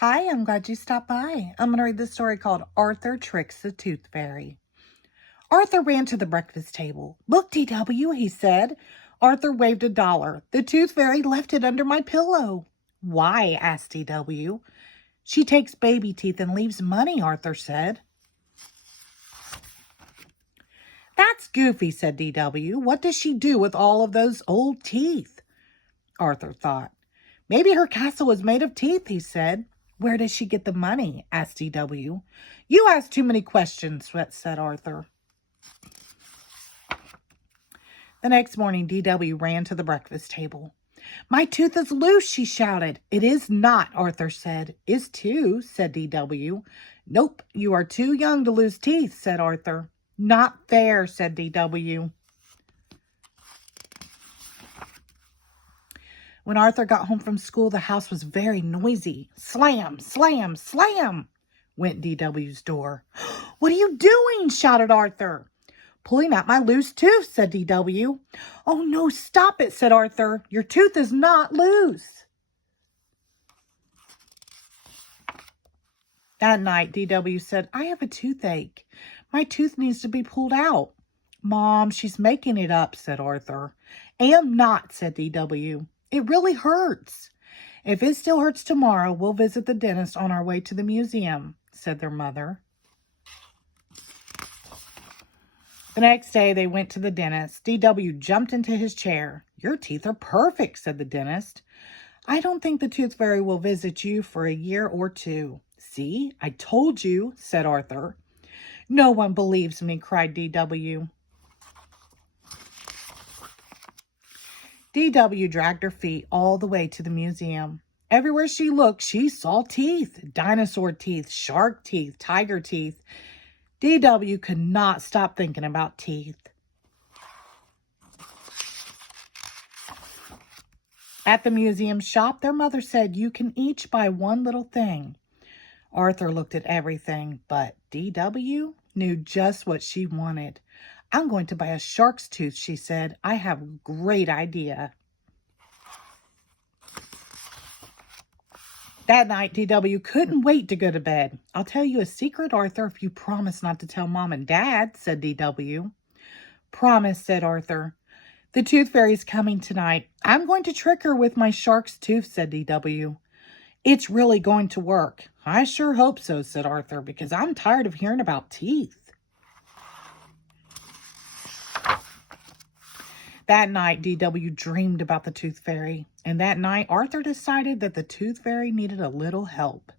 Hi, I'm glad you stopped by. I'm going to read the story called Arthur Tricks the Tooth Fairy. Arthur ran to the breakfast table. Look, DW, he said. Arthur waved $1. The Tooth Fairy left it under my pillow. Why? Asked DW. She takes baby teeth and leaves money, Arthur said. That's goofy, said DW. What does she do with all of those old teeth? Arthur thought. Maybe her castle is made of teeth, he said. Where does she get the money? Asked DW. You ask too many questions, said Arthur. The next morning, DW ran to the breakfast table. My tooth is loose, she shouted. It is not, Arthur said. Is too, said DW. Nope, you are too young to lose teeth, said Arthur. Not fair, said DW. When Arthur got home from school, the house was very noisy. Slam, slam, slam, went DW's door. What are you doing? Shouted Arthur. Pulling out my loose tooth, said DW. Oh, no, stop it, said Arthur. Your tooth is not loose. That night, DW said, I have a toothache. My tooth needs to be pulled out. Mom, she's making it up, said Arthur. Am not, said DW. It really hurts. If it still hurts tomorrow, we'll visit the dentist on our way to the museum, said their mother. The next day, they went to the dentist. DW jumped into his chair. Your teeth are perfect, said the dentist. I don't think the Tooth Fairy will visit you for a year or two. See, I told you, said Arthur. No one believes me, cried DW. DW dragged her feet all the way to the museum. Everywhere she looked, she saw teeth. Dinosaur teeth, shark teeth, tiger teeth. DW could not stop thinking about teeth. At the museum shop, their mother said, you can each buy one little thing. Arthur looked at everything, but DW knew just what she wanted. I'm going to buy a shark's tooth, she said. I have a great idea. That night, DW couldn't wait to go to bed. I'll tell you a secret, Arthur, if you promise not to tell Mom and Dad, said DW. Promise, said Arthur. The Tooth Fairy's coming tonight. I'm going to trick her with my shark's tooth, said DW. It's really going to work. I sure hope so, said Arthur, because I'm tired of hearing about teeth. That night, DW dreamed about the Tooth Fairy, and that night, Arthur decided that the Tooth Fairy needed a little help.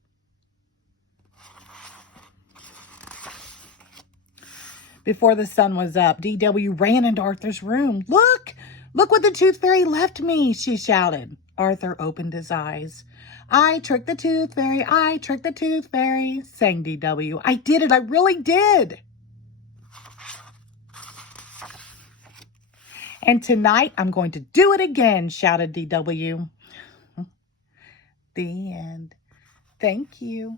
Before the sun was up, DW ran into Arthur's room. Look what the Tooth Fairy left me, she shouted. Arthur opened his eyes. I tricked the Tooth Fairy, I tricked the Tooth Fairy, sang DW. I did it, I really did. And tonight, I'm going to do it again, shouted DW. The end. Thank you.